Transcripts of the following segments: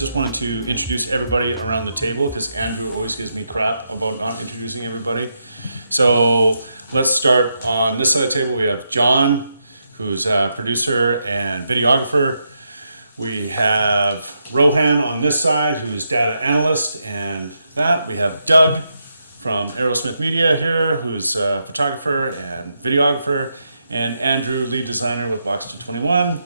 just wanted to introduce everybody around the table because Andrew always gives me crap about not introducing everybody. So let's start on this side of the table. We have John, who's a producer and videographer. We have Rohan on this side, who's data analyst, and that. We have Doug from Aerosmith Media here, who's a photographer and videographer, and Andrew, lead designer with Box 221.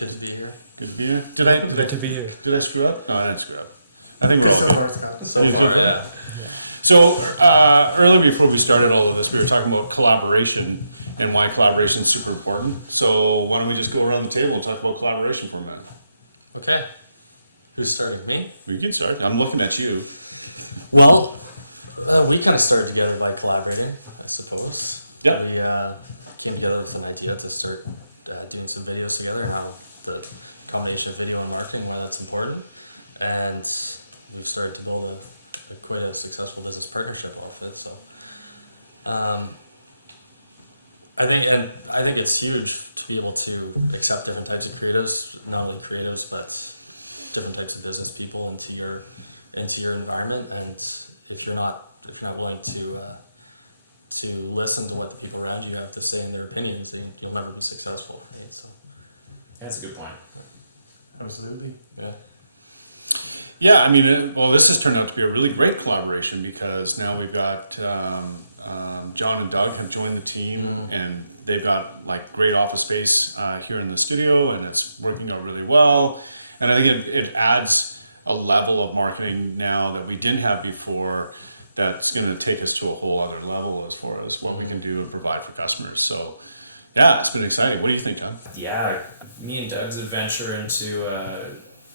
Good to be here. Good to be here. Good to be here. Did I screw up? No, I didn't screw up. I think we're all So far, yeah. So earlier before we started all of this, we were talking about collaboration and why collaboration is super important. So why don't we just go around the table and talk about collaboration for a minute? Okay. Who's starting? Me? We can start. I'm looking at you. Well, we kind of started together by collaborating, I suppose. Yep. We came together with an idea to start doing some videos together, how the combination of video and marketing, why that's important. And we've started to build quite a successful business partnership off it. So I think it's huge to be able to accept different types of creatives, not only creatives, but different types of business people into your environment. And if you're not willing to listen to what the people around you have to say in their opinions, then you'll never be successful. Right? So That's a good point. absolutely, yeah. Yeah, I mean, well, this has turned out to be a really great collaboration because now we've got John and Doug have joined the team, and they've got like great office space here in the studio, and it's working out really well. And I think it adds a level of marketing now that we didn't have before that's going to take us to a whole other level as far as what we can do and provide for customers. So, yeah, it's been exciting. What do you think, John? Yeah, me and Doug's adventure into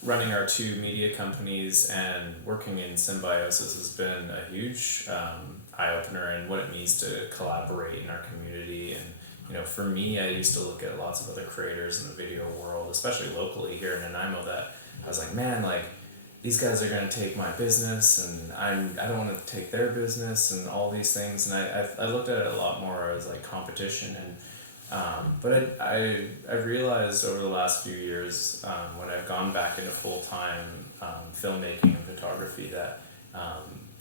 running our two media companies and working in symbiosis has been a huge eye-opener in what it means to collaborate in our community. And, you know, for me, I used to look at lots of other creators in the video world, especially locally here in Nanaimo, that I was like, man, like, these guys are going to take my business, and I don't want to take their business, and all these things. And I looked at it a lot more as like competition. And but I've realized over the last few years, when I've gone back into full-time filmmaking and photography, that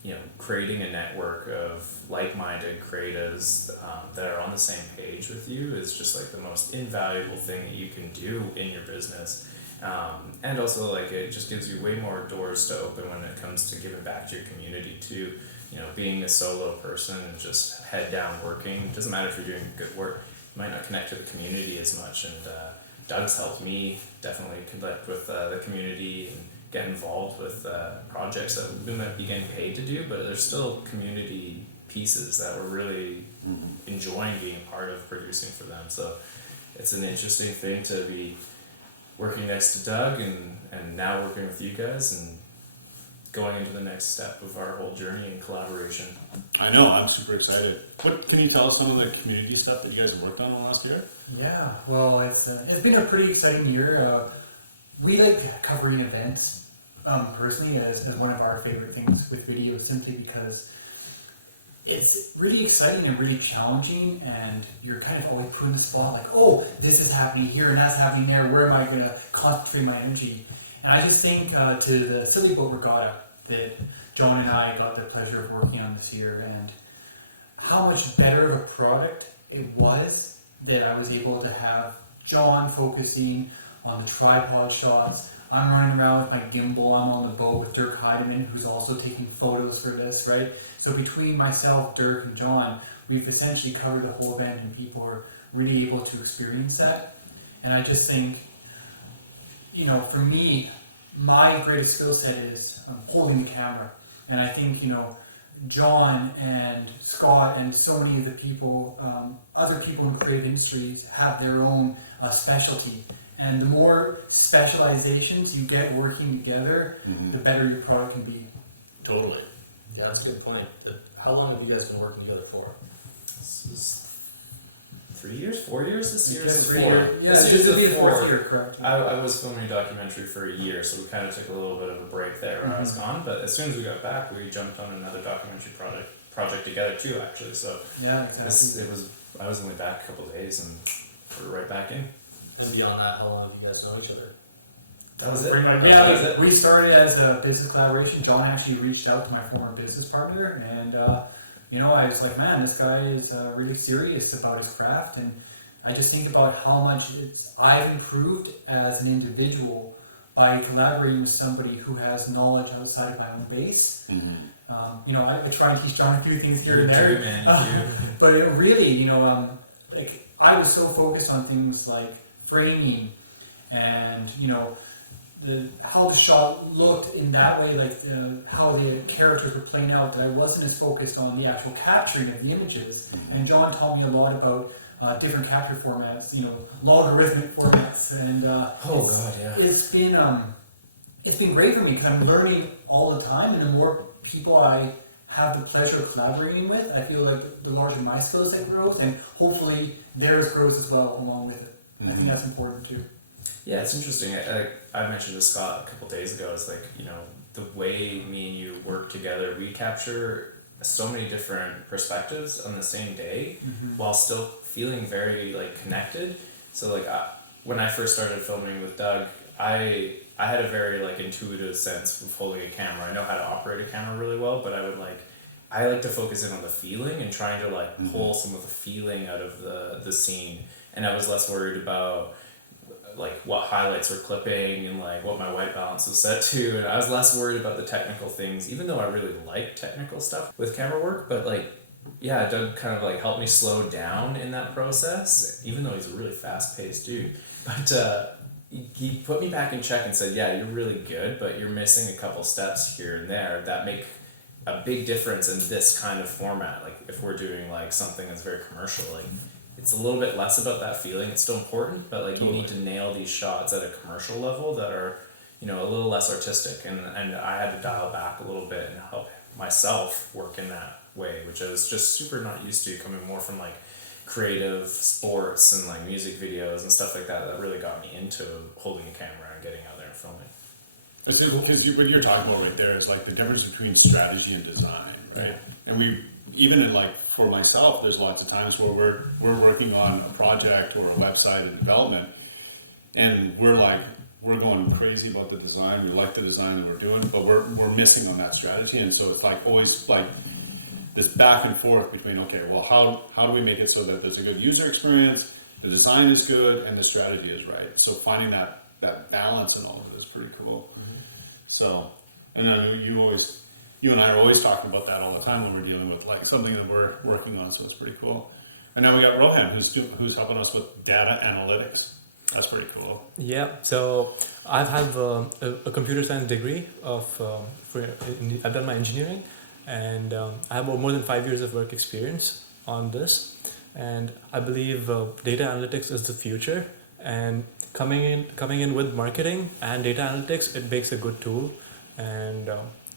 you know, creating a network of like-minded creatives that are on the same page with you is just like the most invaluable thing that you can do in your business. And also, like, it just gives you way more doors to open when it comes to giving back to your community too. You know, being a solo person and just head down working, it doesn't matter if you're doing good work, you might not connect to the community as much. And Doug's helped me definitely connect with the community and get involved with projects that we might be getting paid to do, but there's still community pieces that we're really enjoying being a part of producing for them. So it's an interesting thing to be working next to Doug and now working with you guys and going into the next step of our whole journey in collaboration. I know, I'm super excited. What can you tell us some of the community stuff that you guys have worked on the last year? Yeah, well, it's been a pretty exciting year. We like covering events personally as one of our favorite things with video, simply because it's really exciting and really challenging, and you're kind of always put in the spot like, oh, this is happening here and that's happening there, where am I going to concentrate my energy? And I just think to the Silly Boat Regatta that John and I got the pleasure of working on this year, and how much better of a product it was that I was able to have John focusing on the tripod shots. I'm running around with my gimbal. I'm on the boat with Dirk Heidemann, who's also taking photos for this, right? So between myself, Dirk, and John, we've essentially covered the whole event, and people are really able to experience that. And I just think, you know, for me, my greatest skill set is holding the camera. And I think, you know, John and Scott and so many of the people, other people in creative industries have their own specialty. And the more specializations you get working together, the better your product can be. Totally. That's a good point. How long have you guys been working together for? This is 3 years, 4 years? This year is Yeah, 4. yeah, This this year's will be the the fourth 4. year, correct? I was filming a documentary for a year, so we kind of took a little bit of a break there when I was gone. But as soon as we got back, we jumped on another documentary project together too, actually. So Yeah, exactly. I was only back a couple of days, and we're right back in. And beyond that, how long have you guys known each other? That was it. Pretty much, That was yeah, it. we started as a business collaboration. John actually reached out to my former business partner, and I was like, man, this guy is really serious about his craft, and I just think about how much I've improved as an individual by collaborating with somebody who has knowledge outside of my own base. I try and teach John a few things here and there. You do, man, you do. But it really, I was so focused on things like framing and, how the shot looked in that way, like how the characters were playing out, that I wasn't as focused on the actual capturing of the images. And John taught me a lot about different capture formats, logarithmic formats, and it's been great for me, kind of learning all the time, and the more people I have the pleasure of collaborating with, I feel like the larger my skill set grows, and hopefully theirs grows as well along with it. I think that's important too. Yeah, it's interesting. I mentioned to Scott a couple days ago. It's like, the way me and you work together, we capture so many different perspectives on the same day while still feeling very connected. So when I first started filming with Doug, I had a very intuitive sense of holding a camera. I know how to operate a camera really well, but I like to focus in on the feeling and trying to pull some of the feeling out of the scene. And I was less worried about what highlights were clipping and what my white balance was set to, and I was less worried about the technical things, even though I really like technical stuff with camera work. But Doug kind of helped me slow down in that process, even though he's a really fast-paced dude. But he put me back in check and said, yeah, you're really good, but you're missing a couple steps here and there that make a big difference in this kind of format. If we're doing something that's very commercial, it's a little bit less about that feeling. It's still important, but you need to nail these shots at a commercial level that are, a little less artistic. And I had to dial back a little bit and help myself work in that way, which I was just super not used to, coming more from creative sports and music videos and stuff like that. That really got me into holding a camera and getting out there and filming. Because what you're talking about right there is the difference between strategy and design, right? And even in for myself, there's lots of times where we're working on a project or a website in development, and we're going crazy about the design. We like the design that we're doing, but we're missing on that strategy, and so it's always this back and forth between, okay, well, how do we make it so that there's a good user experience, the design is good, and the strategy is right? So finding that balance in all of it is pretty cool. So, and then you and I are always talking about that all the time when we're dealing with something that we're working on, so it's pretty cool. And now we got Rohan, who's helping us with data analytics. That's pretty cool. Yeah, so I have a computer science degree I've done my engineering, and I have more than 5 years of work experience on this, and I believe data analytics is the future, and coming in with marketing and data analytics, it makes a good tool, and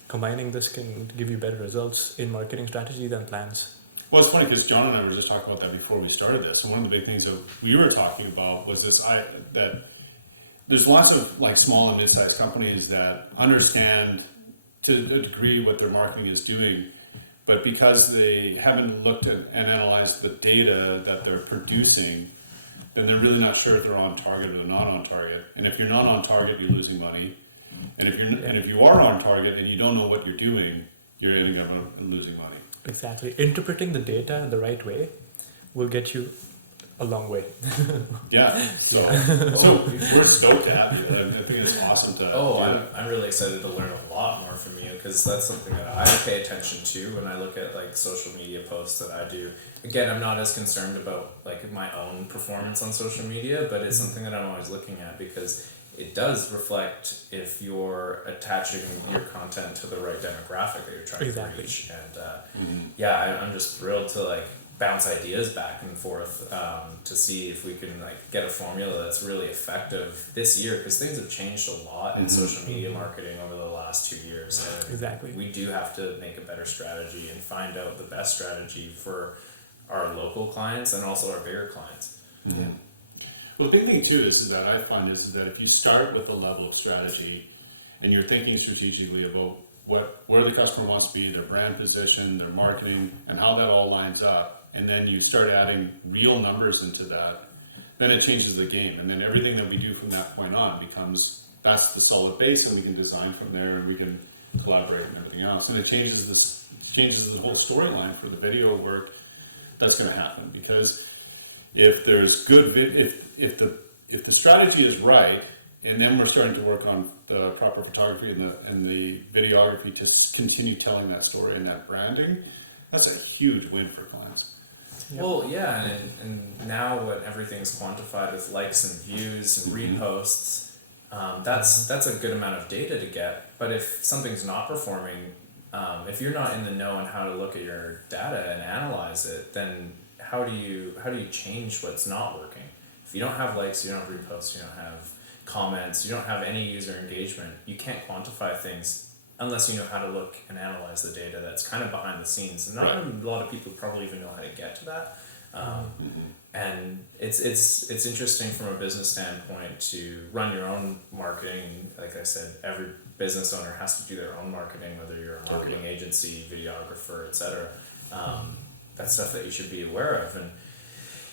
combining this can give you better results in marketing strategy than plans. Well, it's funny because John and I were just talking about that before we started this, and one of the big things that we were talking about was that there's lots of small and mid-sized companies that understand to a degree what their marketing is doing, but because they haven't looked at and analyzed the data that they're producing, then they're really not sure if they're on target or not on target. And if you're not on target, you're losing money. And if you are on target and you don't know what you're doing, you're ending up losing money. Exactly. Interpreting the data the right way will get you a long way. Yeah. So we're stoked to have you. I think it's awesome to. I'm really excited to learn a lot more from you, because that's something that I pay attention to when I look at social media posts that I do. Again, I'm not as concerned about my own performance on social media, but it's something that I'm always looking at, because it does reflect if you're attaching your content to the right demographic that you're trying to reach. And I'm just thrilled to bounce ideas back and forth to see if we can get a formula that's really effective this year, because things have changed a lot in social media marketing over the last 2 years. And we do have to make a better strategy and find out the best strategy for our local clients and also our bigger clients. Yeah. Well, the big thing too is that I find is that if you start with a level of strategy and you're thinking strategically about where the customer wants to be, their brand position, their marketing, and how that all lines up, and then you start adding real numbers into that, then it changes the game. And then everything that we do from that point on becomes that's the solid base, and we can design from there, and we can collaborate and everything else. And it changes the whole storyline for the video work that's going to happen, because if there's good if the strategy is right, and then we're starting to work on the proper photography and the videography to continue telling that story and that branding, that's a huge win for clients. Well, yeah, and now when everything's quantified with likes and views and reposts, that's a good amount of data to get. But if something's not performing, if you're not in the know on how to look at your data and analyze it, then how do you change what's not working? If you don't have likes, you don't have reposts, you don't have comments, you don't have any user engagement, you can't quantify things unless you know how to look and analyze the data that's kind of behind the scenes. And not a lot of people probably even know how to get to that. And it's interesting from a business standpoint to run your own marketing. Like I said, every business owner has to do their own marketing, whether you're a marketing agency, videographer, etc. That's stuff that you should be aware of. And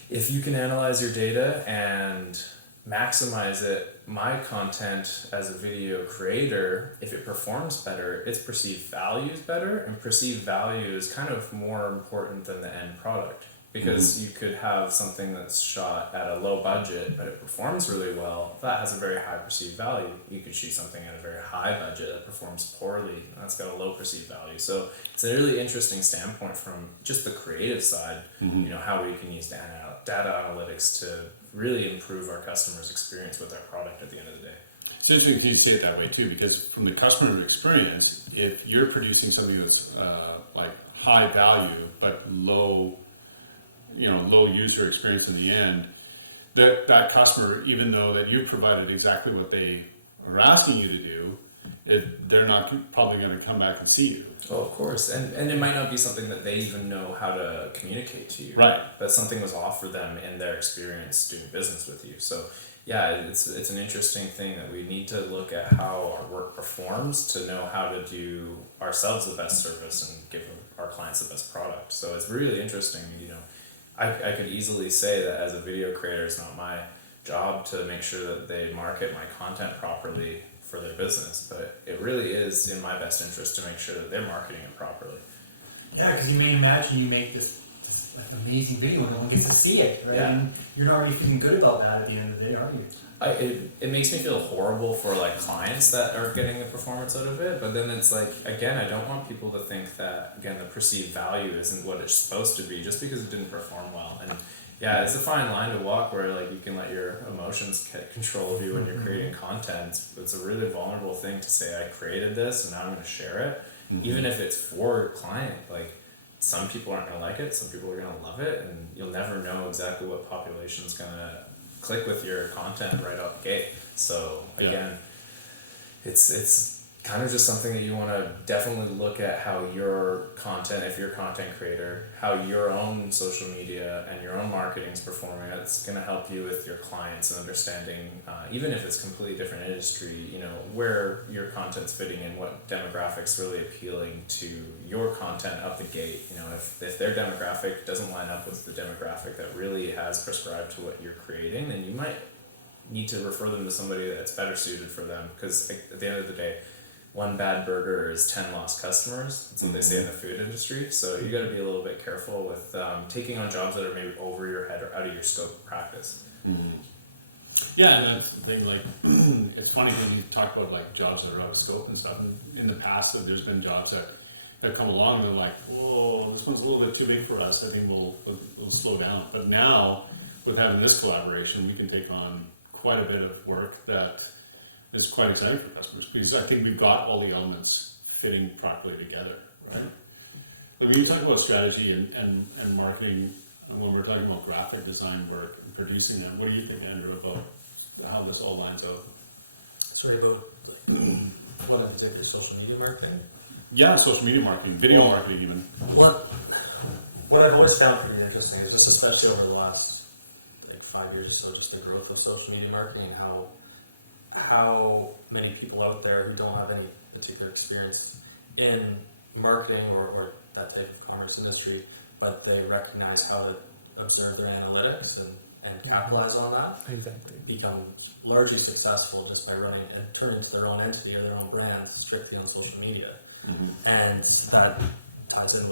if you can analyze your data and maximize it, my content as a video creator, if it performs better, its perceived value is better, and perceived value is kind of more important than the end product, because you could have something that's shot at a low budget but it performs really well. That has a very high perceived value. You could shoot something at a very high budget that performs poorly and that's got a low perceived value. So it's a really interesting standpoint from just the creative side, you know, how we can use data analytics to really improve our customers' experience with our product at the end of the day. It's interesting you say it that way too, because from the customer experience, if you're producing something that's like high value but low user experience in the end, that customer, even though that you provided exactly what they are asking you to do, they're not probably going to come back and see you. Oh, of course, and it might not be something that they even know how to communicate to you. Right. But something was off for them in their experience doing business with you. So yeah, it's an interesting thing that we need to look at how our work performs to know how to do ourselves the best service and give our clients the best product. So it's really interesting, you know. I could easily say that as a video creator, it's not my job to make sure that they market my content properly for their business, but it really is in my best interest to make sure that they're marketing it properly. Yeah, because you may imagine you make this amazing video and no one gets to see it, right? Yeah. And you're not really feeling good about that at the end of the day, are you? It makes me feel horrible for like clients that are getting the performance out of it, but then it's like, again, I don't want people to think that, again, the perceived value isn't what it's supposed to be just because it didn't perform well. And yeah, it's a fine line to walk where like you can let your emotions get control of you when you're creating content. It's a really vulnerable thing to say, I created this and now I'm going to share it. Even if it's for a client, like some people aren't going to like it, some people are going to love it, and you'll never know exactly what population is going to click with your content right out the gate. So again, it's kind of just something that you want to definitely look at how your content, if you're a content creator, how your own social media and your own marketing is performing. It's going to help you with your clients and understanding, even if it's completely different industry, you know, where your content's fitting in, what demographics really appealing to your content up the gate. You know, if their demographic doesn't line up with the demographic that really has prescribed to what you're creating, then you might need to refer them to somebody that's better suited for them, because at the end of the day, one bad burger is 10 lost customers. That's what they say in the food industry. So you got to be a little bit careful with taking on jobs that are maybe over your head or out of your scope of practice. Yeah, and that's the thing, like, it's funny when you talk about like jobs that are out of scope and stuff. In the past, there's been jobs that come along and they're like, whoa, this one's a little bit too big for us. I think we'll slow down. But now, with having this collaboration, we can take on quite a bit of work that is quite exciting for customers, because I think we've got all the elements fitting properly together, right? But when you talk about strategy and marketing, and when we're talking about graphic design work and producing that, what do you think, Andrew, about how this all lines up? Sorry, about what is it for social media marketing? Yeah, social media marketing, video marketing even. What I've always found pretty interesting is just especially over the last like 5 years or so, just the growth of social media marketing, how many people out there who don't have any particular experience in marketing or that type of commerce industry, but they recognize how to observe their analytics and and capitalize on that, Exactly. become largely successful just by running and turn into their own entity or their own brand strictly on social media. And that ties in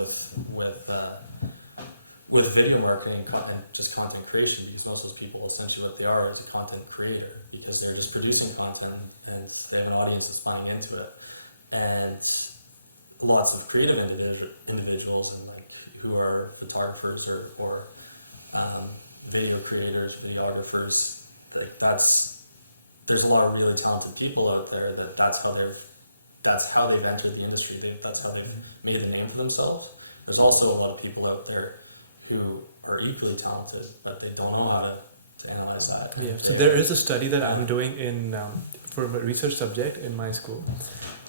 with video marketing and just content creation, because most of those people, essentially what they are is a content creator, because they're just producing content and they have an audience that's buying into it. And lots of creative individuals and like who are photographers or video creators, videographers, like there's a lot of really talented people out there that's how they've entered the industry. That's how they've made a name for themselves. There's also a lot of people out there who are equally talented, but they don't know how to analyze that. Yeah. So there is a study that I'm doing in for a research subject in my school,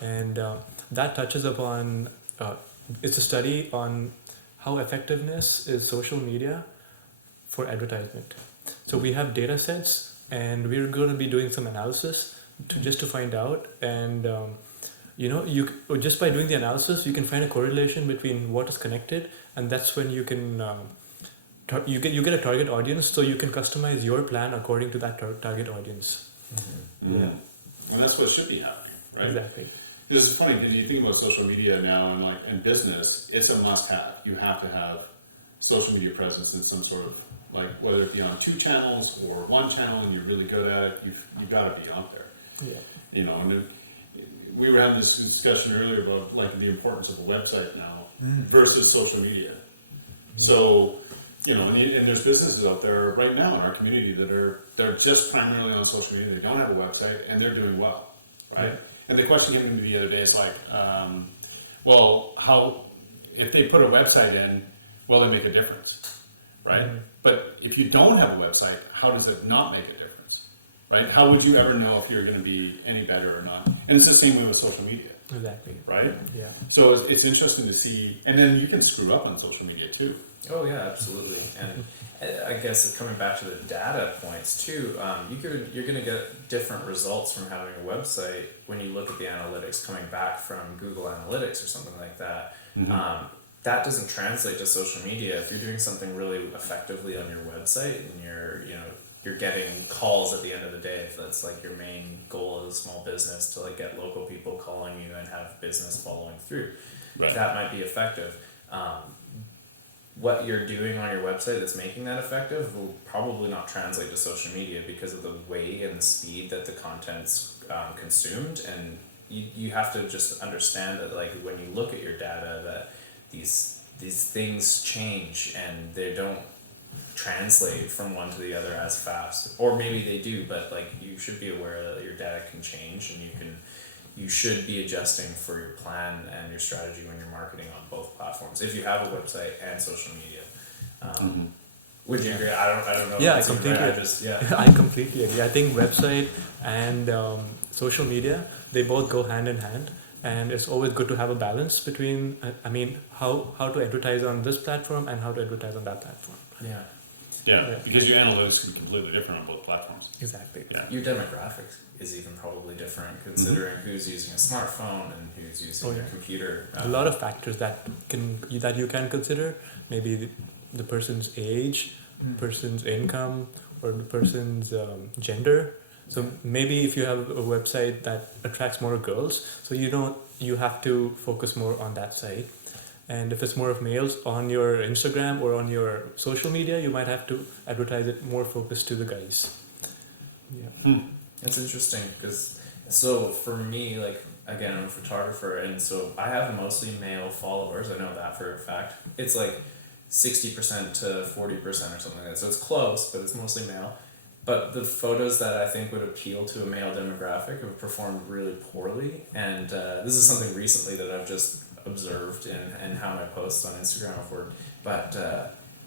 and that touches upon. It's a study on how effectiveness is social media for advertisement. So we have data sets, and we're going to be doing some analysis to find out. And you just by doing the analysis, you can find a correlation between what is connected, and that's when you can you get a target audience, so you can customize your plan according to that target audience. Yeah, and that's what should be happening, right? Exactly. This is funny because you think about social media now and like in business, it's a must-have. You have to have social media presence in some sort of like whether it be on 2 channels or 1 channel and you're really good at it, you've got to be out there. Yeah. And we were having this discussion earlier about like the importance of a website now versus social media. So, and there's businesses out there right now in our community they're just primarily on social media. They don't have a website and they're doing well, right? Yeah. And the question came to me the other day is like, well, how if they put a website in, will it make a difference, right? But if you don't have a website, how does it not make a difference, right? How would you ever know if you're going to be any better or not? And it's the same way with social media, Exactly. right? Yeah. So it's interesting to see, and then you can screw up on social media too. Oh yeah, absolutely. And I guess coming back to the data points too, you're going to get different results from having a website when you look at the analytics coming back from Google Analytics or something like that. That doesn't translate to social media. If you're doing something really effectively on your website and you're getting calls at the end of the day, if that's like your main goal as a small business to like get local people calling you and have business following through, Right. that might be effective. What you're doing on your website that's making that effective will probably not translate to social media because of the way and the speed that the content's consumed. And you have to just understand that like when you look at your data that these things change and they don't translate from one to the other as fast, or maybe they do, but like you should be aware that your data can change and you should be adjusting for your plan and your strategy when you're marketing on both platforms if you have a website and social media. Would you agree? I don't know. Yeah, I if it's completely. right. I completely agree. I think website and social media, they both go hand in hand, and it's always good to have a balance between. How to advertise on this platform and how to advertise on that platform. Yeah, because your analytics are completely different on both platforms. Exactly. Yeah. Your demographics is even probably different considering who's using a smartphone and who's using a computer. A lot of factors that you can consider. Maybe the person's age, person's income, or the person's gender. So maybe if you have a website that attracts more girls, so you have to focus more on that side. And if it's more of males on your Instagram or on your social media, you might have to advertise it more focused to the guys. Yeah. It's interesting because so for me, like again, I'm a photographer, and so I have mostly male followers. I know that for a fact. It's like 60% to 40% or something like that. So it's close, but it's mostly male. But the photos that I think would appeal to a male demographic have performed really poorly. And this is something recently that I've just observed in how my posts on Instagram have worked. But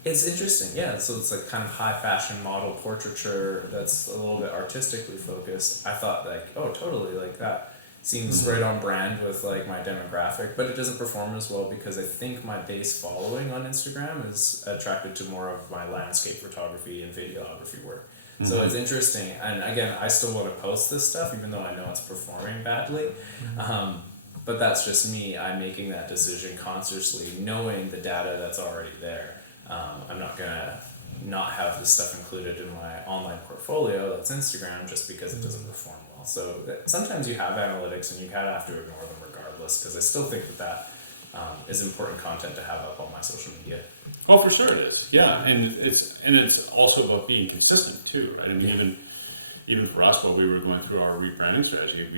it's interesting, yeah. So it's like kind of high fashion model portraiture that's a little bit artistically focused. I thought like, oh, totally, like that seems right on brand with like my demographic, but it doesn't perform as well because I think my base following on Instagram is attracted to more of my landscape photography and videography work. So it's interesting, and again, I still want to post this stuff even though I know it's performing badly. But that's just me. I'm making that decision consciously, knowing the data that's already there. I'm not gonna not have this stuff included in my online portfolio that's Instagram just because it doesn't perform well. So sometimes you have analytics and you kind of have to ignore them regardless, because I still think that is important content to have up on my social media. Oh, for sure it is. Yeah, and it's also about being consistent too, right? I mean, even for us, while we were going through our rebranding strategy,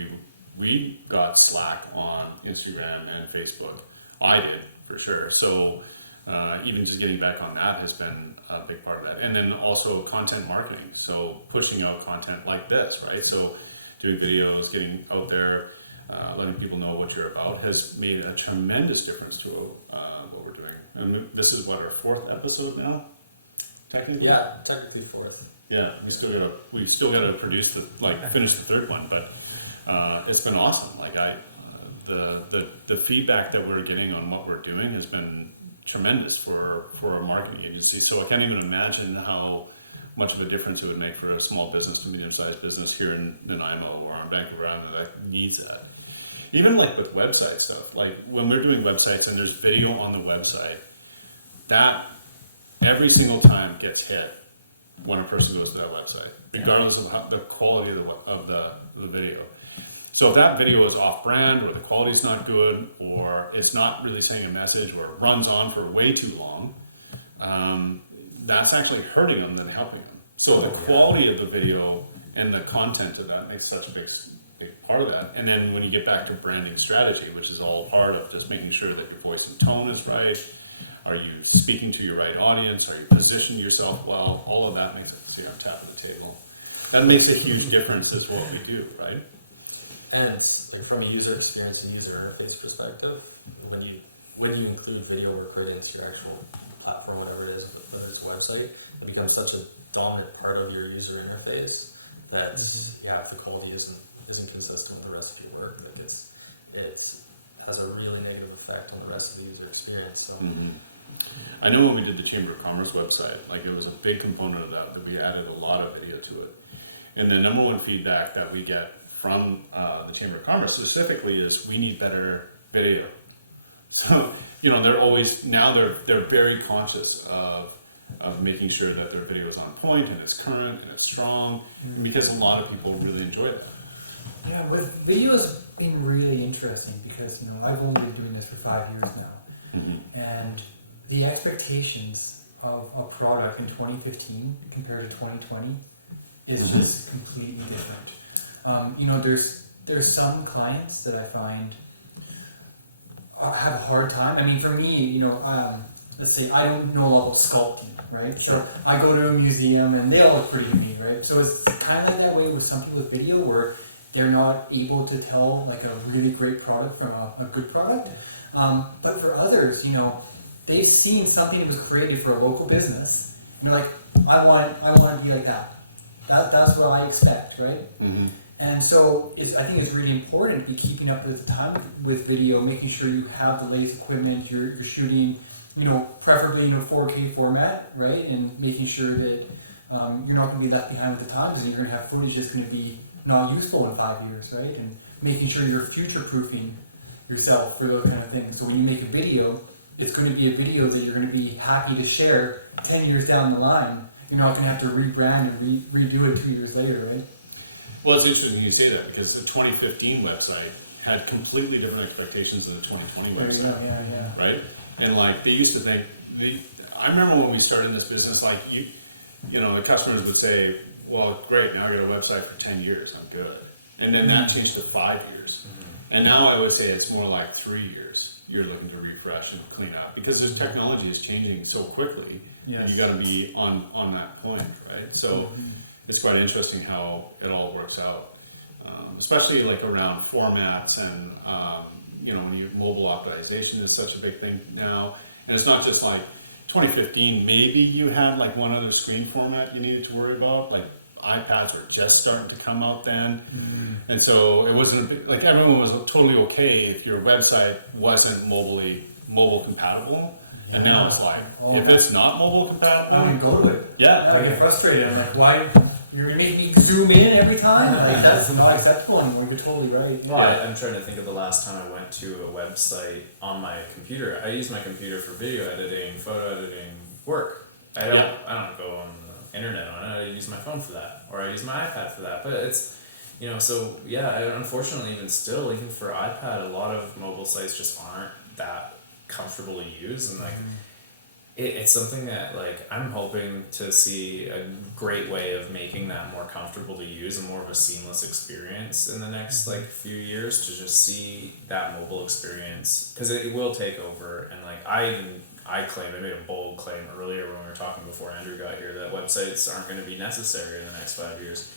we got slack on Instagram and Facebook. I did, for sure. So even just getting back on that has been a big part of that. And then also content marketing. So pushing out content like this, right? So doing videos, getting out there, letting people know what you're about has made a tremendous difference to what we're doing. And this is what, our 4th episode now? Technically? Yeah, technically 4th. Yeah, we still gotta produce finish the 3rd one, but it's been awesome. Like the feedback that we're getting on what we're doing has been tremendous for our marketing agency. So I can't even imagine how much of a difference it would make for a small business to medium-sized business here in Nanaimo or on Vancouver Island that needs that. Even like with website stuff, like when we're doing websites and there's video on the website, that every single time gets hit when a person goes to that website, regardless of the quality of the video. So if that video is off-brand, or the quality's not good, or it's not really saying a message, or it runs on for way too long, that's actually hurting them than helping them. So the quality of the video and the content of that makes such a big part of that. And then when you get back to branding strategy, which is all part of just making sure that your voice and tone is right, are you speaking to your right audience, are you positioning yourself well, all of that makes it, see, I'm tapping the table. That makes a huge difference as what we do, right? And from a user experience and user interface perspective, when you include video work right into your actual platform, whatever it is, whether it's a website, it becomes such a dominant part of your user interface that if the quality isn't consistent with the rest of your work, like it has a really negative effect on the rest of the user experience. So. I know when we did the Chamber of Commerce website, like it was a big component of that we added a lot of video to it. And the number one feedback that we get from the Chamber of Commerce specifically is we need better video. So, they're very conscious of making sure that their video is on point and it's current and it's strong, because a lot of people really enjoy that. Yeah, with video has been really interesting because I've only been doing this for 5 years now, and the expectations of a product in 2015 compared to 2020 is just completely different. There's some clients that I find have a hard time. I mean, for me, let's say I don't know about sculpting, right? So I go to a museum and they all look pretty to me, right? So it's kind of that way with some people with video where they're not able to tell like a really great product from a good product. But for others, they've seen something that was created for a local business. And they're like, I want to be like that. That's what I expect, right? And so I think it's really important to be keeping up with the time with video, making sure you have the latest equipment, you're shooting, preferably in a 4K format, right? And making sure that you're not going to be left behind with the times, and you're going to have footage that's going to be not useful in 5 years, right? And making sure you're future-proofing yourself for those kind of things. So when you make a video, it's going to be a video that you're going to be happy to share 10 years down the line. You're not going to have to rebrand and redo it 2 years later, right? Well, it's interesting you say that, because the 2015 website had completely different expectations than the 2020 website, Yeah. right? And like they used to think, I remember when we started in this business, like the customers would say, well, great, now I got a website for 10 years, I'm good. And then that changed to 5 years. And now I would say it's more like 3 years you're looking to refresh and clean up, because this technology is changing so quickly. Yes. You got to be on that point, right? So it's quite interesting how it all works out, especially like around formats and mobile optimization is such a big thing now. And it's not just like 2015. Maybe you had like one other screen format you needed to worry about, like iPads were just starting to come out then, and so it wasn't like everyone was totally okay if your website wasn't mobile compatible. And now it's like, if it's not mobile compatible, I wouldn't go to it. Yeah. I get frustrated. I'm like, why? You're making me zoom in every time? Like, that's not acceptable anymore. You're totally right. Well, I'm trying to think of the last time I went to a website on my computer. I use my computer for video editing, photo editing, work. I don't go on the internet on it. I use my phone for that, or I use my iPad for that. But it's, so yeah. Unfortunately, even for iPad, a lot of mobile sites just aren't that comfortable to use, and like. It's something that I'm hoping to see a great way of making that more comfortable to use and more of a seamless experience in the next few years, to just see that mobile experience, because it will take over. And I made a bold claim earlier when we were talking before Andrew got here, that websites aren't going to be necessary in the next 5 years.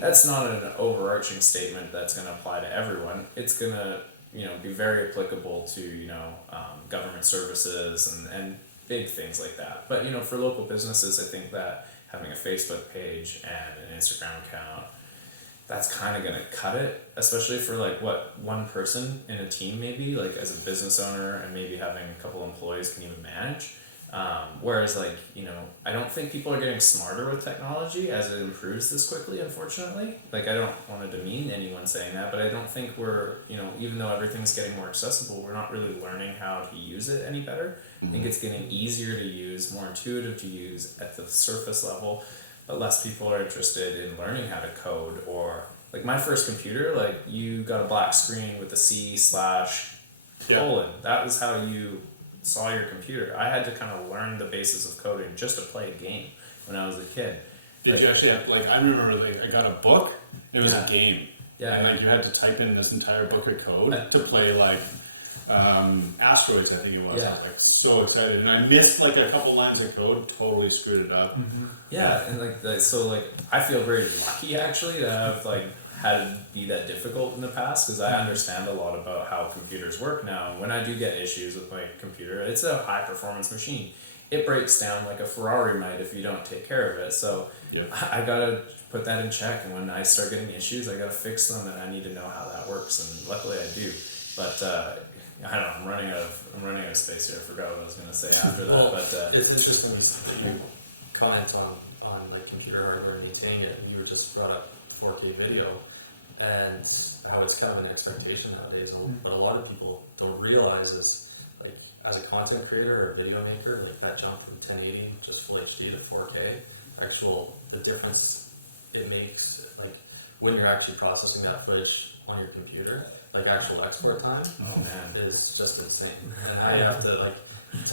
That's not an overarching statement that's going to apply to everyone. It's going to be very applicable to government services and big things like that. But for local businesses, I think that having a Facebook page and an Instagram account, that's kind of going to cut it, especially for one person in a team, maybe as a business owner, and maybe having a couple employees can even manage. Whereas I don't think people are getting smarter with technology as it improves this quickly, unfortunately. I don't want to demean anyone saying that, but I don't think we're, even though everything's getting more accessible, we're not really learning how to use it any better. I think it's getting easier to use, more intuitive to use at the surface level, but less people are interested in learning how to code. Or my first computer, you got a black screen with a C/:. That was how you saw your computer. I had to kind of learn the basis of coding just to play a game when I was a kid. Did you actually have, I remember I got a book, it was a game. Yeah. And you had to type in this entire book of code to play Asteroids, I think it was. Yeah. I was so excited. And I missed a couple lines of code, totally screwed it up. Yeah, and so I feel very lucky actually to have had it be that difficult in the past, because I understand a lot about how computers work now. When I do get issues with my computer, it's a high performance machine. It breaks down like a Ferrari might if you don't take care of it. So I gotta put that in check, and when I start getting issues, I gotta fix them, and I need to know how that works. And luckily I do. But I don't know. I'm running out of space here. I forgot what I was gonna say after that. Well, but it's interesting that you comment on computer hardware and maintaining it, and you just brought up 4K video, and how it's kind of an expectation nowadays. But a lot of people don't realize is, as a content creator or video maker, that jump from 1080 just full HD to 4K, the difference it makes, when you're actually processing that footage on your computer, actual export time, is just insane. And how you have to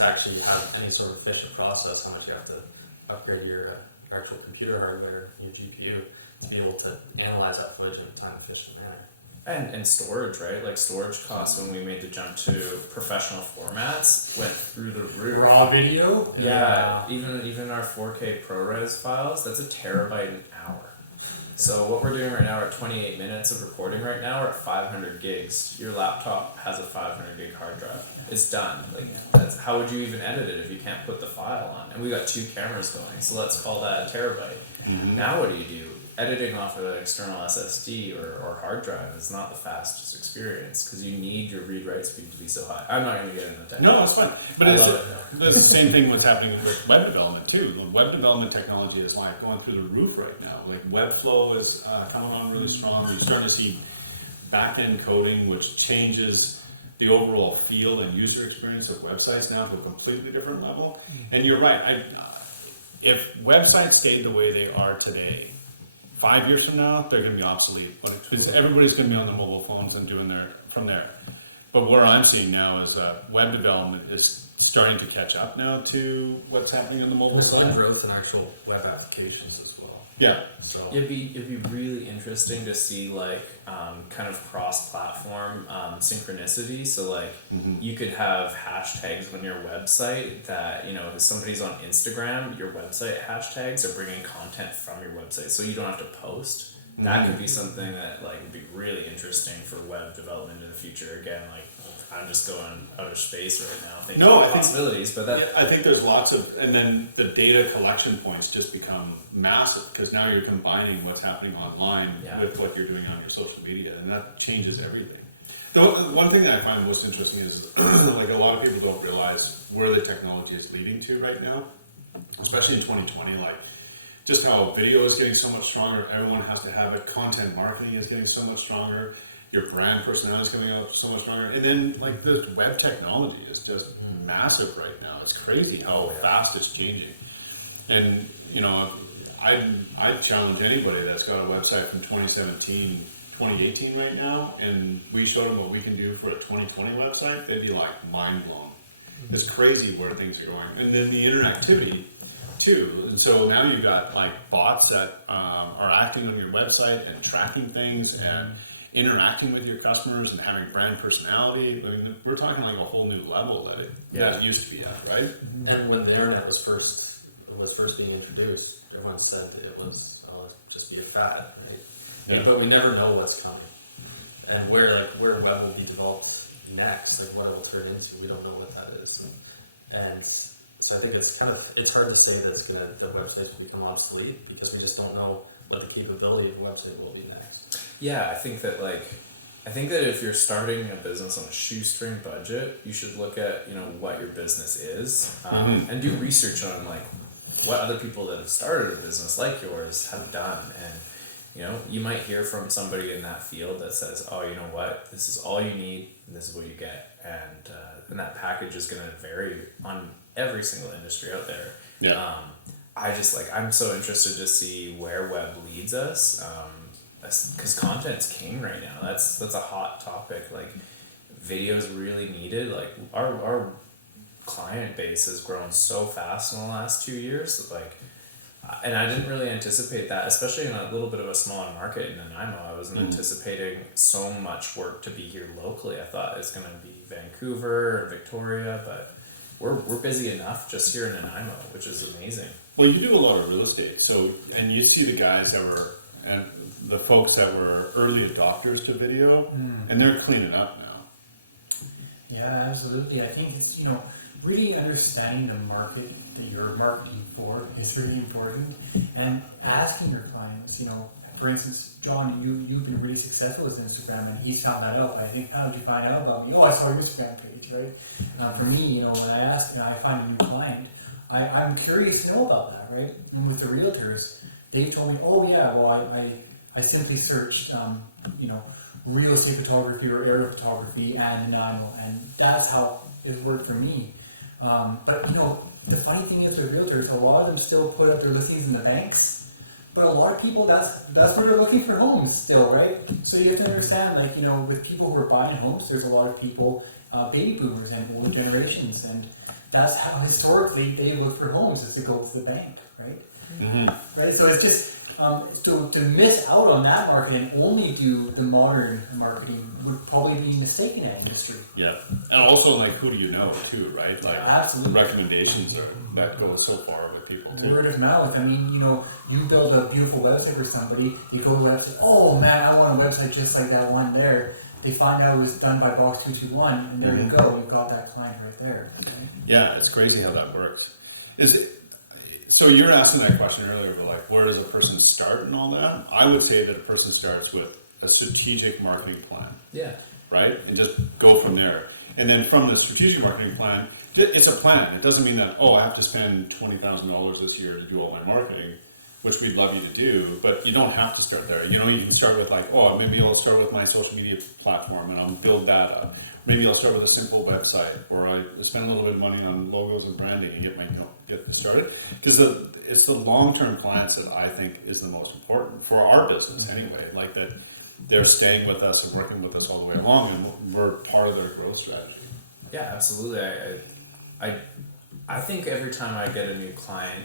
actually have any sort of efficient process, how much you have to upgrade your actual computer hardware, your GPU, to be able to analyze that footage in a time efficient manner. And storage, right? Storage costs when we made the jump to professional formats went through the roof. Raw video? Yeah, even our 4K ProRes files, that's a terabyte an hour. So what we're doing right now, we're at 28 minutes of recording right now, we're at 500 gigs. Your laptop has a 500 gig hard drive. It's done. That's how would you even edit it if you can't put the file on? And we got 2 cameras going, so let's call that a terabyte. Now what do? Editing off of an external SSD or hard drive is not the fastest experience, because you need your read-write speed to be so high. I'm not going to get into that. No, it's fine. But it's the same thing what's happening with web development too. Web development technology is going through the roof right now. Webflow is coming on really strong. You're starting to see back-end coding, which changes the overall feel and user experience of websites now to a completely different level. And you're right. If websites stayed the way they are today, 5 years from now, they're going to be obsolete. Because everybody's going to be on the mobile phones and doing from there. But what I'm seeing now is web development is starting to catch up now to what's happening on the mobile There's side. growth in actual web applications as well. Yeah. So It'd be really interesting to see kind of cross-platform synchronicity. So you could have hashtags on your website that if somebody's on Instagram, your website hashtags are bringing content from your website, so you don't have to post. That could be something that would be really interesting for web development in the future. Again, I'm just going outer space right now thinking about possibilities, but I think there's lots of, and then the data collection points just become massive, because now you're combining what's happening online with what you're doing on your social media, and that changes everything. The one thing that I find most interesting is a lot of people don't realize where the technology is leading to right now, especially in 2020. Just how video is getting so much stronger, everyone has to have it. Content marketing is getting so much stronger. Your brand personality is coming out so much stronger. And then the web technology is just massive right now. It's crazy how fast it's changing. And, you know, I challenge anybody that's got a website from 2017, 2018 right now, and we showed them what we can do for a 2020 website, they'd be like mind blown. It's crazy where things are going. And then the interactivity too. And so now you've got like bots that are acting on your website and tracking things and interacting with your customers and having brand personality. I mean, we're talking like a whole new level that it used to be at, right? And when the internet was first being introduced, everyone said it was just be a fad, right? Yeah. But we never know what's coming, and where web will be developed next, like what it will turn into, we don't know what that is, and so I think it's hard to say that the websites will become obsolete because we just don't know what the capability of a website will be next. Yeah, I think that if you're starting a business on a shoestring budget, you should look at what your business is, and do research on like what other people that have started a business like yours have done. And you might hear from somebody in that field that says, oh, you know what, this is all you need and this is what you get, and that package is going to vary on every single industry out there. I'm so interested to see where web leads us, because content's king right now. That's a hot topic. Like, video's really needed. Like, our client base has grown so fast in the last 2 years. Like, and I didn't really anticipate that, especially in a little bit of a smaller market in Nanaimo. I wasn't anticipating so much work to be here locally. I thought it's going to be Vancouver, Victoria, but we're busy enough just here in Nanaimo, which is amazing. Well, you do a lot of real estate, and you see the guys that were, and the folks that were early adopters to video, and they're cleaning up now. Yeah, absolutely. I think it's, really understanding the market that you're marketing for is really important, and asking your clients, for instance, John, you've been really successful with Instagram, and he's found that out. I think, how did you find out about me? Oh, I saw your Instagram page, right? For me, when I find a new client, I'm curious to know about that, right? And with the realtors, they told me, oh yeah, well, I simply searched, real estate photography or aerial photography and Nanaimo, and that's how it worked for me. But the funny thing is with realtors, a lot of them still put up their listings in the banks, but a lot of people, that's where they're looking for homes still, right? So you have to understand, with people who are buying homes, there's a lot of people, baby boomers and older generations, and that's how historically they look for homes, is to go to the bank, right? Right. So it's just to miss out on that market and only do the modern marketing would probably be a mistake in that industry. Yeah, and also like who do you know too, right? Like absolutely. Recommendations that go so far with people too. Word of mouth. I mean, you build a beautiful website for somebody, you go to the website, oh man, I want a website just like that one there. They find out it was done by Box 221, and there you go, you've got that client right there. Okay? Yeah, it's crazy how that works. So you're asking that question earlier, but like, where does a person start and all that? I would say that a person starts with a strategic marketing plan. Yeah. Right? And just go from there. And then from the strategic marketing plan, it's a plan. It doesn't mean that, I have to spend $20,000 this year to do all my marketing, which we'd love you to do, but you don't have to start there. You can start with like, maybe I'll start with my social media platform and I'll build that up. Maybe I'll start with a simple website, or I spend a little bit of money on logos and branding and get started. Because it's the long-term clients that I think is the most important for our business anyway. Like that, they're staying with us and working with us all the way along, and we're part of their growth strategy. Yeah, absolutely. I think every time I get a new client,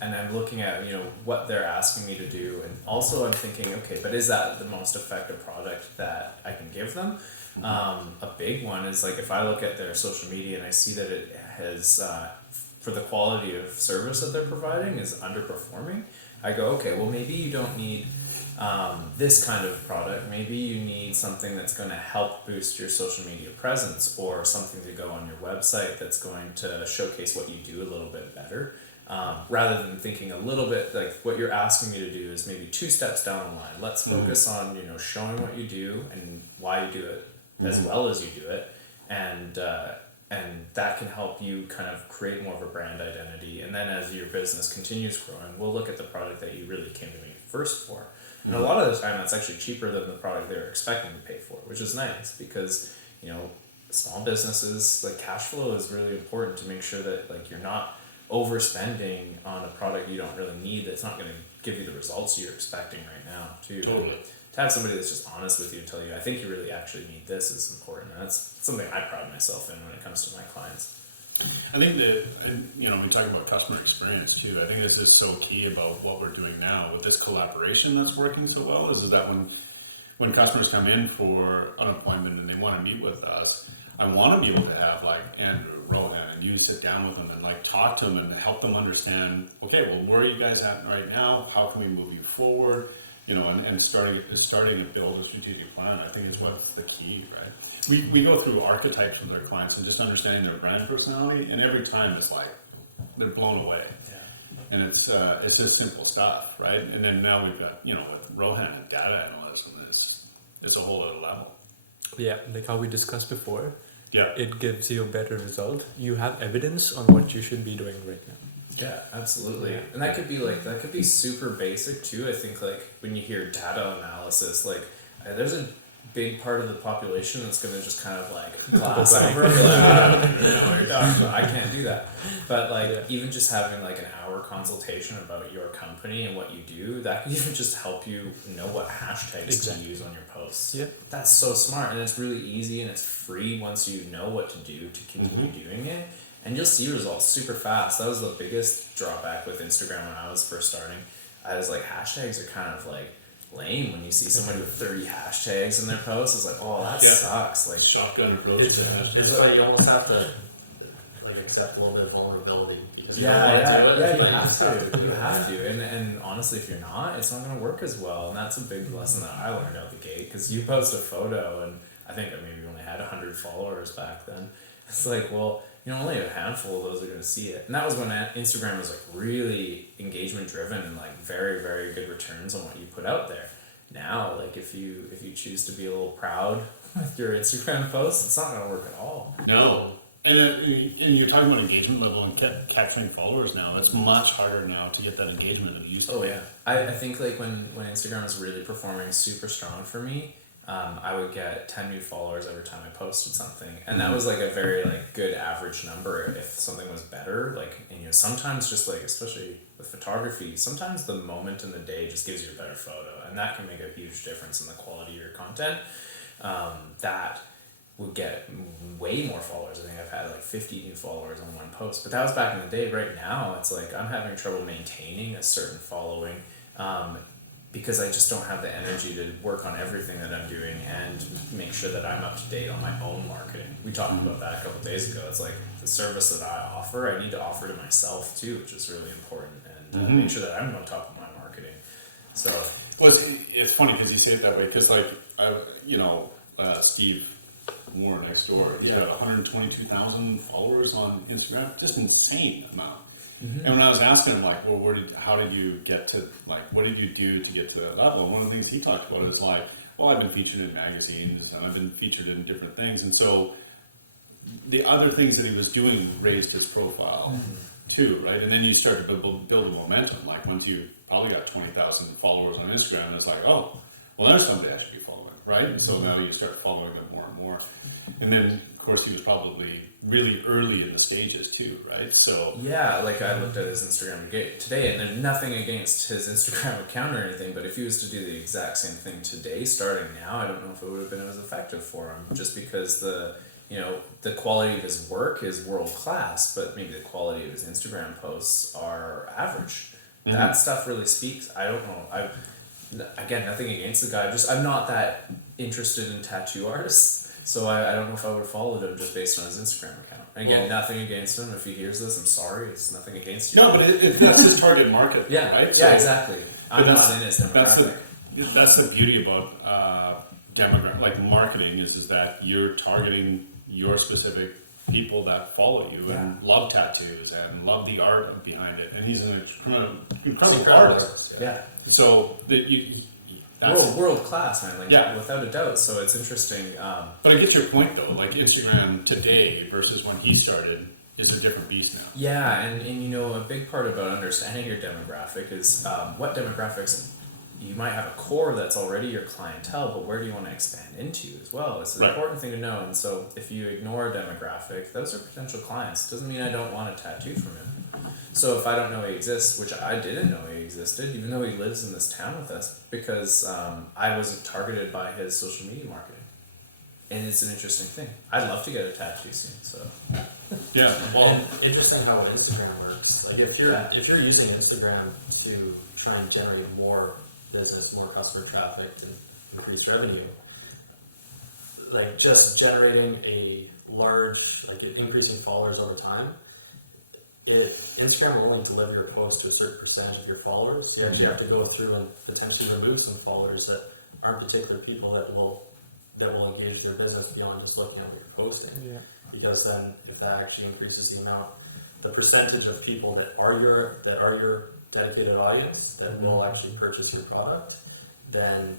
and I'm looking at what they're asking me to do, and also I'm thinking, okay, but is that the most effective product that I can give them? A big one is like if I look at their social media and I see that it has, for the quality of service that they're providing, is underperforming, I go, okay, well maybe you don't need this kind of product. Maybe you need something that's going to help boost your social media presence, or something to go on your website that's going to showcase what you do a little bit better. Rather than thinking a little bit like what you're asking me to do is maybe 2 steps down the line. Let's focus on showing what you do and why you do it as well as you do it, and that can help you kind of create more of a brand identity. And then as your business continues growing, we'll look at the product that you really came to me first for. And a lot of the time that's actually cheaper than the product they're expecting to pay for, which is nice because small businesses, like cash flow is really important to make sure that like you're not overspending on a product you don't really need that's not going to give you the results you're expecting right now too. Totally. To have somebody that's just honest with you and tell you, I think you really actually need this is important. And that's something I pride myself in when it comes to my clients. I think that, and, you know, we talk about customer experience too. I think this is so key about what we're doing now with this collaboration that's working so well. Is that when customers come in for an appointment and they want to meet with us, I want to be able to have like Andrew, Rohan, and you sit down with them and like talk to them and help them understand. Okay, well, where are you guys at right now? How can we move you forward? You know, and starting to build a strategic plan. I think is what's the key, right? We go through archetypes with our clients and just understanding their brand personality, and every time it's like they're blown away. Yeah. And it's just simple stuff, right? And then now we've got, you know, with Rohan and data analysts, and it's a whole other level. Yeah, like how we discussed before. Yeah. It gives you a better result. You have evidence on what you should be doing right now. Yeah, absolutely. And that could be super basic too. I think like when you hear data analysis, like there's a big part of the population that's going to just kind of like glass over. Like, I don't even know what you're talking about. I can't do that. But like even just having like an hour consultation about your company and what you do, that can even just help you know what hashtags to use on your posts. Yeah. That's so smart, and it's really easy and it's free once you know what to do to continue doing it. And you'll see results super fast. That was the biggest drawback with Instagram when I was first starting. I was like, hashtags are kind of like lame when you see somebody with 30 hashtags in their posts. It's like, oh, that sucks. Like Shotgun approach It's, to hashtags. it's like you almost have to like accept a little bit of vulnerability. Because you you have to. You have to. And honestly, if you're not, it's not going to work as well. And that's a big lesson that I learned out the gate. Because you post a photo, and I think I maybe only had 100 followers back then. It's like, well, you know, only a handful of those are going to see it. And that was when Instagram was like really engagement driven and like very, very good returns on what you put out there. Now, like if you choose to be a little proud with your Instagram posts, it's not going to work at all. No. And you're talking about engagement level and capturing followers now. It's much harder now to get that engagement than it used to. Oh yeah. I think like when Instagram was really performing super strong for me, I would get 10 new followers every time I posted something, and that was like a very like good average number. If something was better, like, and you know, sometimes just like, especially with photography, sometimes the moment in the day just gives you a better photo, and that can make a huge difference in the quality of your content. That would get way more followers. I think I've had like 50 new followers on one post, but that was back in the day. Right now, it's like I'm having trouble maintaining a certain following. Because I just don't have the energy to work on everything that I'm doing and make sure that I'm up to date on my own marketing. We talked about that a couple of days ago. It's like the service that I offer, I need to offer to myself too, which is really important, and make sure that I'm on top of my marketing. So, well, it's funny because you say it that way because, like, Steve Moore next door, he's got 122,000 followers on Instagram, just insane amount. And when I was asking him, like, well, how did you get to, like, what did you do to get to that level? And one of the things he talked about is like, well, I've been featured in magazines and I've been featured in different things. And so the other things that he was doing raised his profile too, right? And then you start to build a momentum. Like, once you probably got 20,000 followers on Instagram, it's like, oh, well, there's somebody I should be following, right? And so now you start following them more and more. And then, of course, he was probably really early in the stages too, right? So yeah, like I looked at his Instagram today, and there's nothing against his Instagram account or anything, but if he was to do the exact same thing today, starting now, I don't know if it would have been as effective for him, just because the quality of his work is world class, but maybe the quality of his Instagram posts are average. That stuff really speaks. I don't know. Again, nothing against the guy. I'm not that interested in tattoo artists. So I don't know if I would have followed him just based on his Instagram account. And again, nothing against him. If he hears this, I'm sorry. It's nothing against you. no, but that's his target market, yeah, right? Yeah, exactly. I'm not in his demographic. That's the beauty about demographic, like marketing, is that you're targeting your specific people that follow you and love tattoos and love the art behind it. And he's an incredible artist. Yeah. So that World class, man. Like, without a doubt. So it's interesting. But I get your point though. Like, Instagram today versus when he started is a different beast now. Yeah, and you know, a big part about understanding your demographic is what demographics. You might have a core that's already your clientele, but where do you want to expand into as well? It's an important thing to know. And so if you ignore a demographic, those are potential clients. Doesn't mean I don't want a tattoo from him. So if I don't know he exists, which I didn't know he existed, even though he lives in this town with us, because I was targeted by his social media marketing. And it's an interesting thing. I'd love to get attached to you soon. So Yeah, well, And interesting how Instagram works. Like if you're using Instagram to try and generate more business, more customer traffic to increase revenue, like just generating a large, like increasing followers over time, Instagram will only deliver your post to a certain percentage of your followers. You actually have to go through and potentially remove some followers that aren't particular people that will engage their business beyond just looking at what you're posting. Yeah. Because then, if that actually increases the percentage of people that are your dedicated audience that will actually purchase your product, then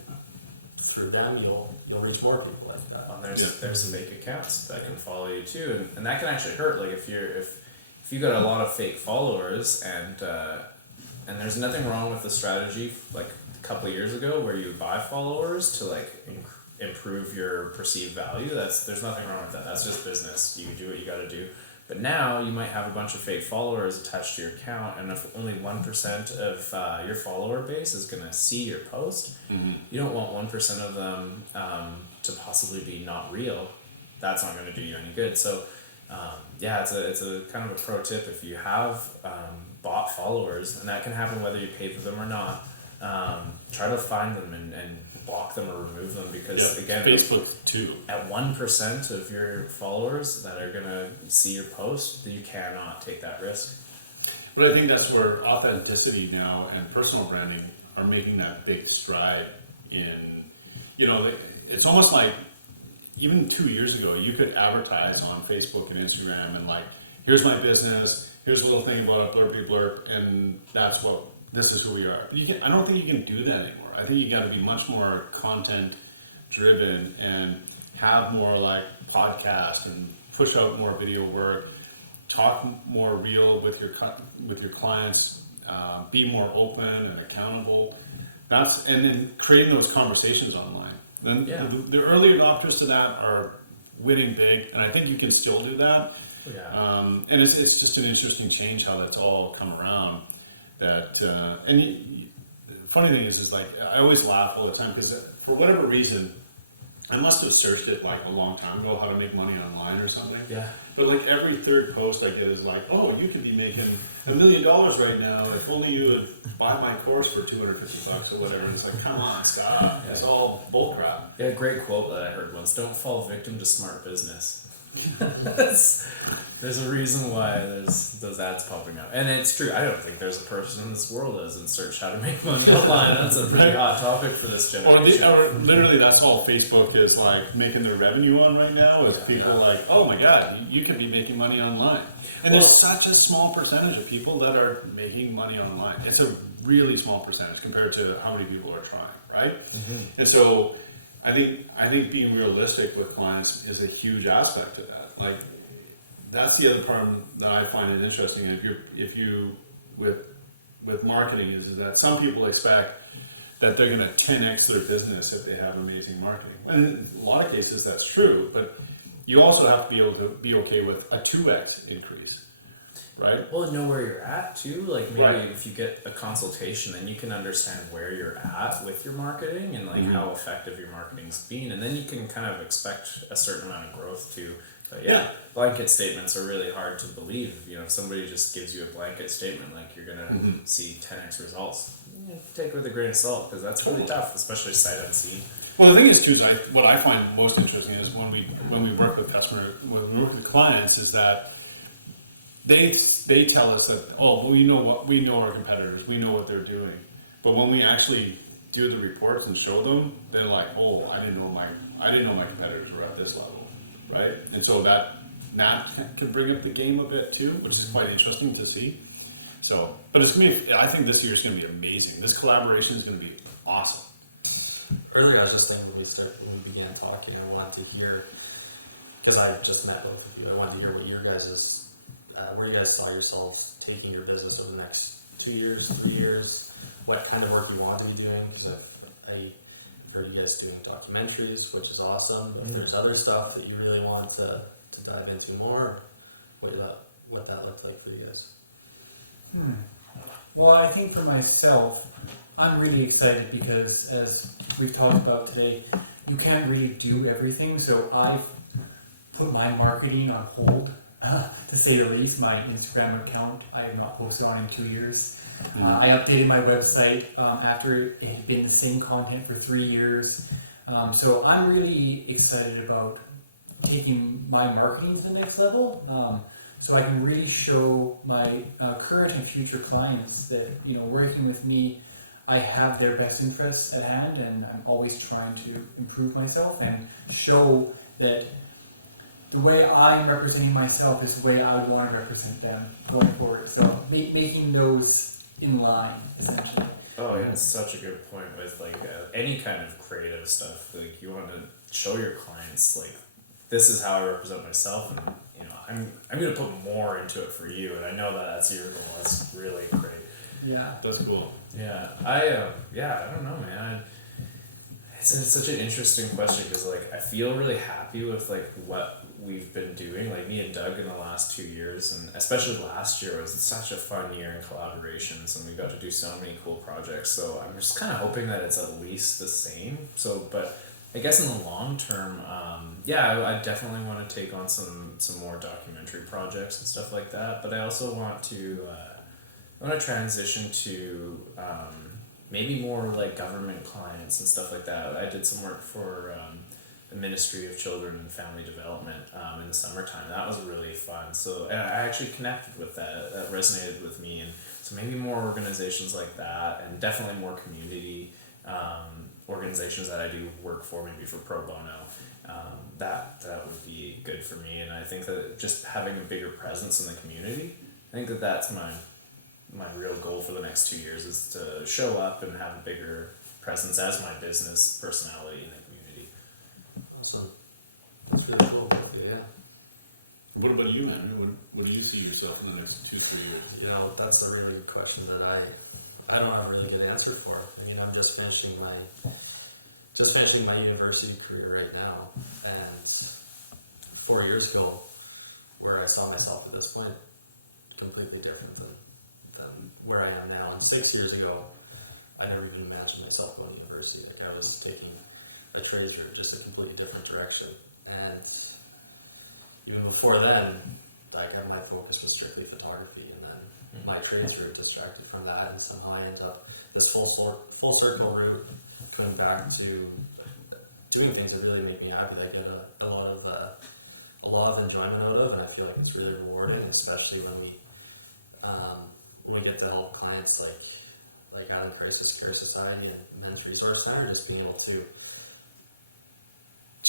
through them you'll reach more people like that. there's fake accounts that can follow you too, and that can actually hurt. Like if you got a lot of fake followers, and there's nothing wrong with the strategy like a couple of years ago where you buy followers to like improve your perceived value. There's nothing wrong with that. That's just business. You do what you got to do. But now you might have a bunch of fake followers attached to your account, and if only 1% of your follower base is going to see your post, you don't want 1% of them to possibly be not real. That's not going to do you any good. So it's a kind of a pro tip. If you have bought followers, and that can happen whether you pay for them or not, try to find them and block them or remove them, because again, Facebook too. at 1% of your followers that are gonna see your post, you cannot take that risk. But I think that's where authenticity now and personal branding are making that big stride in, it's almost like even 2 years ago, you could advertise on Facebook and Instagram and like, here's my business, here's a little thing about a blurby blurb, and this is who we are. I don't think you can do that anymore. I think you got to be much more content driven and have more like podcasts and push out more video work, talk more real with your clients, be more open and accountable. And then creating those conversations online. Then the early adopters to that are winning big, and I think you can still do that. And it's just an interesting change how that's all come around. The funny thing is like I always laugh all the time because for whatever reason, I must have searched it like a long time ago how to make money online or something. Yeah. But like every third post I get is like, oh, you could be making $1 million right now if only you would buy my course for $250 or whatever. And it's like, come on, stop. It's all bullcrap. Yeah, a great quote that I heard once: "Don't fall victim to smart business." There's a reason why there's those ads popping up, and it's true. I don't think there's a person in this world that doesn't search how to make money online. That's a pretty hot topic for this generation. Literally, that's all Facebook is like making their revenue on right now. Is people like, oh my god, you can be making money online, and there's such a small percentage of people that are making money online. It's a really small percentage compared to how many people are trying, right? And so, I think being realistic with clients is a huge aspect of that. Like, that's the other part that I find it interesting. If you with marketing is that some people expect that they're going to 10x their business if they have amazing marketing. And in a lot of cases that's true, but you also have to be able to be okay with a 2x increase, right? Well, know where you're at too. Like maybe if you get a consultation, then you can understand where you're at with your marketing and like how effective your marketing's been, and then you can kind of expect a certain amount of growth too. But blanket statements are really hard to believe. If somebody just gives you a blanket statement like you're gonna see 10x results, take it with a grain of salt, because that's really tough, especially sight unseen. Well, the thing is too is what I find most interesting is when we work with when we work with clients, is that they tell us that, oh, we know our competitors, we know what they're doing, but when we actually do the reports and show them, they're like, oh, I didn't know my competitors were at this level, right? And so that can bring up the game a bit too, which is quite interesting to see. So, but I think this year is going to be amazing. This collaboration is going to be awesome. Earlier, I was just saying when we began talking, I wanted to hear, because I just met both of you, I wanted to hear what your guys' where you guys saw yourselves taking your business over the next 2 years, 3 years, what kind of work you want to be doing, because I heard you guys doing documentaries, which is awesome. If there's other stuff that you really want to dive into more, what that looked like for you guys. Well, I think for myself, I'm really excited because, as we've talked about today, you can't really do everything. So I've put my marketing on hold, to say the least. My Instagram account I have not posted on in 2 years. I updated my website after it had been the same content for 3 years. So I'm really excited about taking my marketing to the next level. So I can really show my current and future clients that, working with me, I have their best interests at hand, and I'm always trying to improve myself and show that the way I'm representing myself is the way I would want to represent them going forward. So making those in line, essentially. Oh yeah, it's such a good point with like any kind of creative stuff. Like you want to show your clients like this is how I represent myself, and I'm gonna put more into it for you, and I know that that's your goal. That's really great. Yeah. That's cool. Yeah, I don't know, man. It's such an interesting question because like I feel really happy with like what we've been doing, like me and Doug in the last 2 years, and especially last year was such a fun year in collaborations, and we got to do so many cool projects. So I'm just kind of hoping that it's at least the same. So, but I guess in the long term, I definitely want to take on some more documentary projects and stuff like that. But I also want to transition to maybe more like government clients and stuff like that. I did some work for the Ministry of Children and Family Development in the summertime. That was really fun. So and I actually connected with that. That resonated with me, and so maybe more organizations like that, and definitely more community organizations that I do work for, maybe for pro bono. That would be good for me, and I think that just having a bigger presence in the community, I think that that's my real goal for the next 2 years is to show up and have a bigger presence as my business personality in the community. Awesome. That's really cool. Yeah. What about you, Andrew? What do you see yourself in the next 2-3 years? That's a really good question that I don't have a really good answer for. I mean, I'm just finishing my university career right now, and 4 years ago, where I saw myself at this point, completely different than where I am now. And 6 years ago, I never even imagined myself going to university. Like I was taking a trades route, just a completely different direction. And even before then, like my focus was strictly photography, and then my trades route distracted from that, and somehow I ended up this full circle route, coming back to doing things that really make me happy. I get a lot of enjoyment out of, and I feel like it's really rewarding, especially when we get to help clients like Island Crisis Care Society and Men's Resource Center, just being able to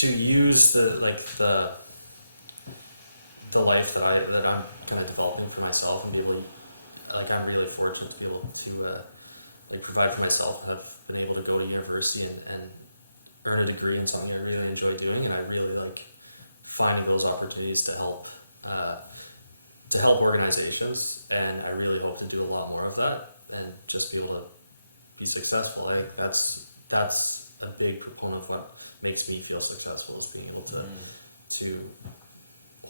use the life that I'm kind of developing for myself, and be able to, I'm really fortunate to be able to provide for myself, and I've been able to go to university and earn a degree in something I really enjoy doing, and I really like finding those opportunities to help organizations, and I really hope to do a lot more of that and just be able to be successful. I think that's a big component of what makes me feel successful, is being able to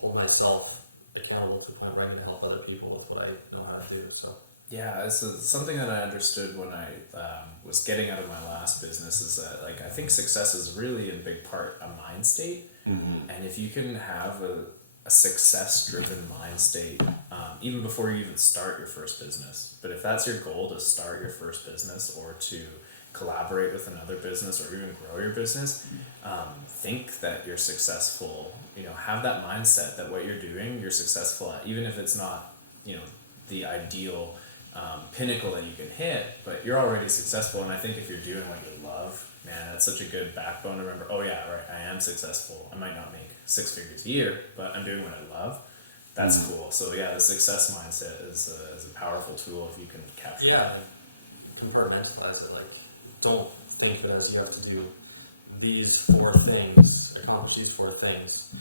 hold myself accountable to the point where I can help other people with what I know how to do. So Yeah, it's something that I understood when I was getting out of my last business is that like I think success is really in big part a mind state, and if you can have a success-driven mind state even before you even start your first business, but if that's your goal to start your first business or to collaborate with another business or even grow your business, think that you're successful. Have that mindset that what you're doing you're successful at, even if it's not the ideal pinnacle that you can hit, but you're already successful. And I think if you're doing what you love, man, that's such a good backbone to remember, oh yeah, right, I am successful. I might not make 6 figures a year, but I'm doing what I love. That's cool. So yeah, the success mindset is a powerful tool if you can capture that. Compartmentalize it. Like, don't think that as you have to do these 4 things, accomplish these 4 things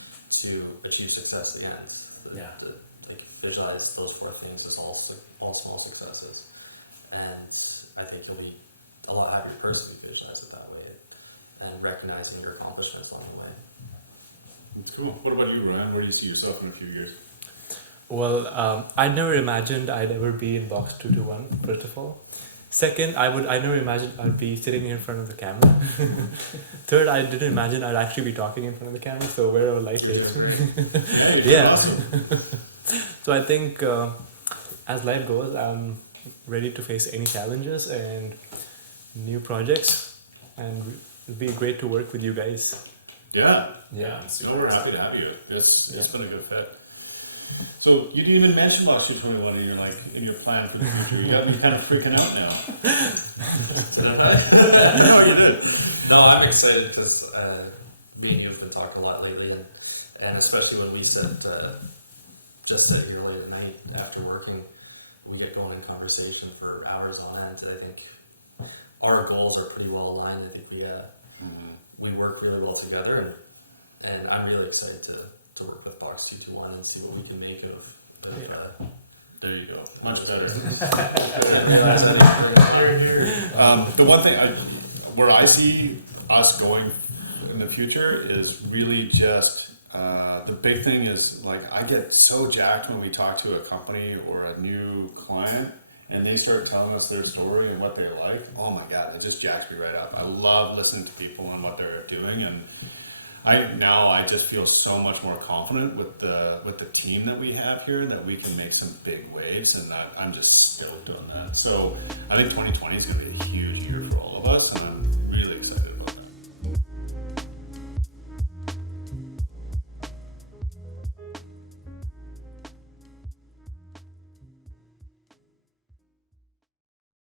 to achieve success at the end. Visualize those 4 things as all small successes, and I think you'll be a lot happier person if you visualize it that way, and recognizing your accomplishments along the way. That's cool. What about you, Ryan? Where do you see yourself in a few years? Well, I never imagined I'd ever be in Box 221, first of all. Second, I never imagined I'd be sitting in front of the camera. Third, I didn't imagine I'd actually be talking in front of the camera, so where are light takes? Hey, Yeah. awesome. So I think as life goes, I'm ready to face any challenges and new projects, and it'd be great to work with you guys. Yeah. Yeah, So we're happy to have you. It's been a good fit. So you didn't even mention Box 221 in your plan for the future. You got me kind of freaking out now. No, you did. No, I'm excited because me and you have been talking a lot lately, and especially when we sit here late at night after working, we get going in conversation for hours on end. I think our goals are pretty well aligned. I think we work really well together, and I'm really excited to work with Box 221 and see what we can make of There you go. Much better. uh, The one thing where I see us going in the future is really just the big thing is like I get so jacked when we talk to a company or a new client and they start telling us their story and what they're like. Oh my God, it just jacks me right up. I love listening to people and what they're doing, and I just feel so much more confident with the team that we have here that we can make some big waves, and I'm just stoked on that. So I think 2020 is going to be a huge year for all of us, and